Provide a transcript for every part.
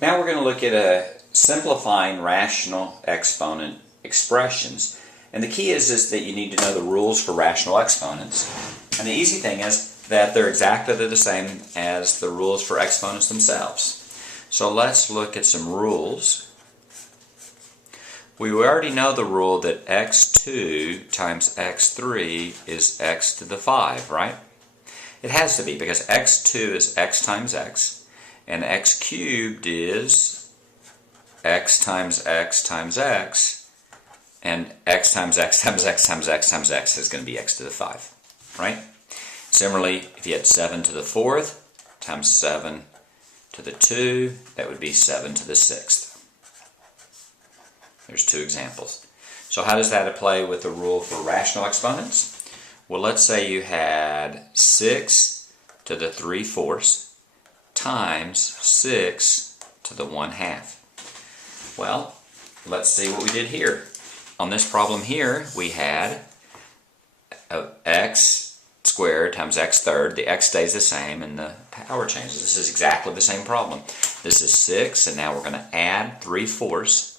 Now we're going to look at simplifying rational exponent expressions. And the key is that you need to know the rules for rational exponents. And the easy thing is that they're exactly the same as the rules for exponents themselves. So let's look at some rules. We already know the rule that x2 times x3 is x to the 5, right? It has to be, because x2 is x times x, and x cubed is x times x times x, and x times x times x times x times x is going to be x to the 5, right? Similarly, if you had 7 to the 4th times 7 to the 2, that would be 7 to the 6th. There's two examples. So how does that apply with the rule for rational exponents? Well, let's say you had 6 to the 3/4 times 6 to the 1/2. Well, let's see what we did here. On this problem here, we had x squared times x third. The x stays the same and the power changes. This is exactly the same problem. This is 6, and now we're going to add 3/4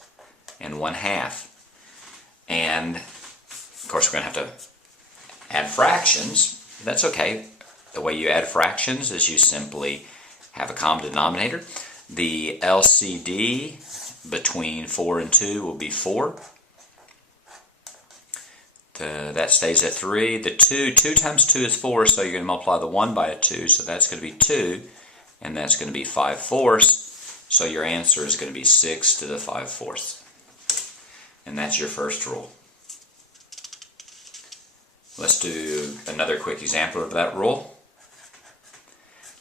and 1/2. And of course we're going to have to add fractions. That's okay. The way you add fractions is you simply have a common denominator. The LCD between 4 and 2 will be 4. That stays at 3. The 2 times 2 is 4, so you're going to multiply the 1 by a 2, so that's going to be 2, and that's going to be 5/4. So your answer is going to be 6 to the 5/4. And that's your first rule. Let's do another quick example of that rule.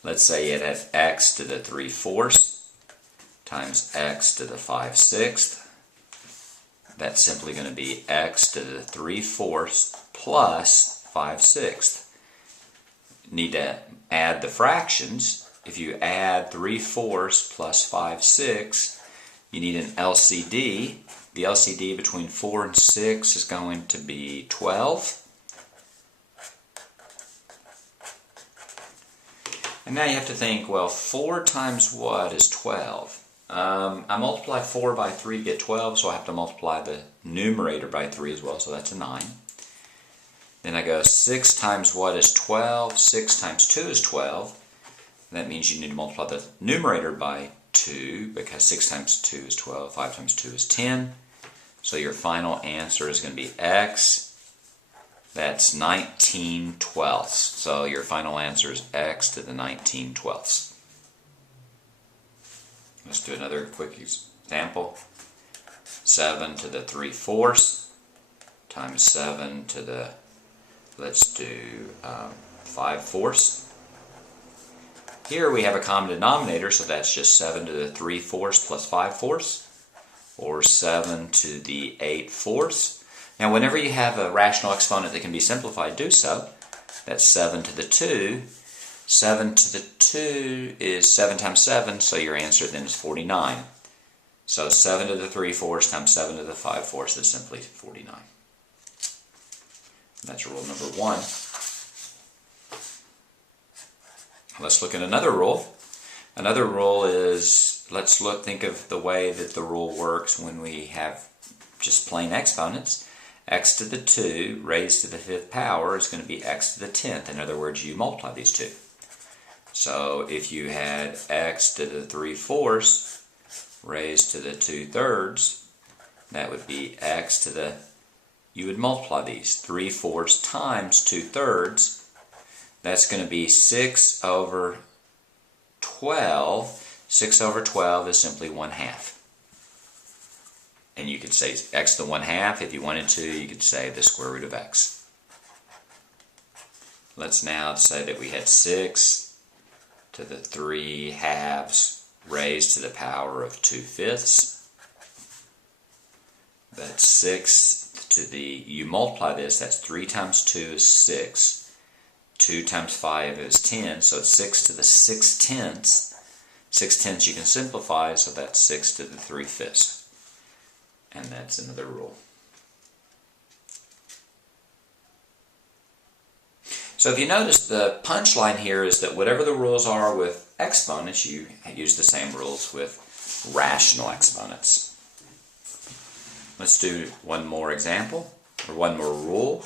Let's say it had x to the 3/4 times x to the 5/6. That's simply going to be x to the 3/4 plus 5/6. Need to add the fractions. If you add 3/4 plus 5/6, you need an LCD. The LCD between 4 and 6 is going to be 12. And now you have to think, well, 4 times what is 12? I multiply 4 by 3 to get 12, so I have to multiply the numerator by 3 as well, so that's a 9. Then I go 6 times what is 12? 6 times 2 is 12. That means you need to multiply the numerator by 2, because 6 times 2 is 12, 5 times 2 is 10. So your final answer is going to be x. That's 19/12. So your final answer is x to the 19/12. Let's do another quick example. 7 to the 3/4 times 7 to the, let's do 5/4. Here we have a common denominator, so that's just 7 to the 3/4 plus 5/4, or 7 to the 8/4. Now whenever you have a rational exponent that can be simplified, do so. That's 7 to the 2. 7 to the 2 is 7 times 7, so your answer then is 49. So 7 to the 3/4 times 7 to the 5/4 is simply 49. That's rule number 1. Let's look at another rule. Another rule is, think of the way that the rule works when we have just plain exponents. X to the 2 raised to the 5th power is going to be x to the 10th. In other words, you multiply these two. So if you had x to the 3/4 raised to the 2/3, that would be x to the, you would multiply these. 3/4 times 2/3, that's going to be 6 over 12. 6 over 12 is simply 1/2. And you could say x to the 1/2. If you wanted to, you could say the square root of x. Let's now say that we had 6 to the 3/2 raised to the power of 2/5. That's 6 to the, you multiply this, that's 3 times 2 is 6. 2 times 5 is 10, so it's 6 to the 6/10. 6/10 you can simplify, so that's 6 to the 3/5. And that's another rule. So if you notice, the punchline here is that whatever the rules are with exponents, you use the same rules with rational exponents. Let's do one more example, or one more rule.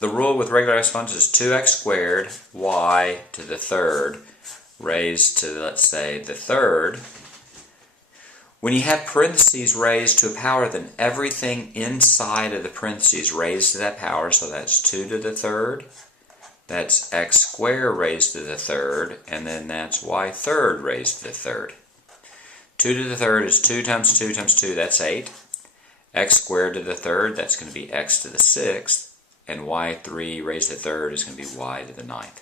The rule with regular exponents is 2x squared y to the third raised to, let's say, the third. When you have parentheses raised to a power, then everything inside of the parentheses raised to that power, so that's 2 to the third, that's x squared raised to the third, and then that's y third raised to the third. 2 to the third is 2 times 2 times 2, that's 8. X squared to the third, that's going to be x to the sixth. And y3 raised to the third is going to be y to the ninth.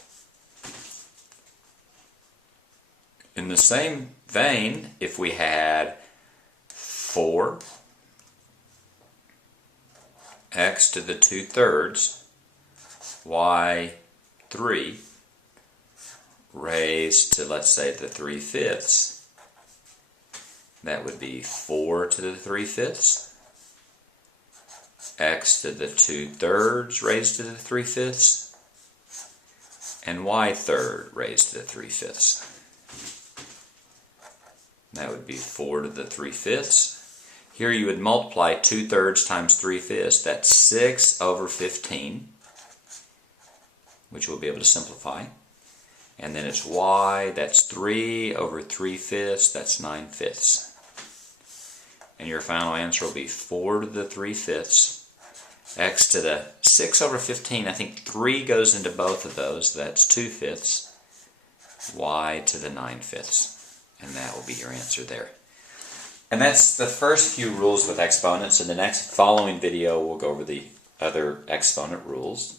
In the same vein, if we had 4 x to the 2/3 y3 raised to, let's say, the 3/5, that would be 4 to the 3/5. X to the 2/3 raised to the 3/5, and y third raised to the 3/5. That would be 4 to the 3/5. Here you would multiply 2/3 times 3/5. That's 6 over 15, which we'll be able to simplify. And then it's y, that's 3 over 3/5, that's 9/5. And your final answer will be 4 to the 3/5. X to the 6 over 15, I think 3 goes into both of those, that's 2/5. Y to the 9/5. And that will be your answer there. And that's the first few rules with exponents. In the next following video, we'll go over the other exponent rules.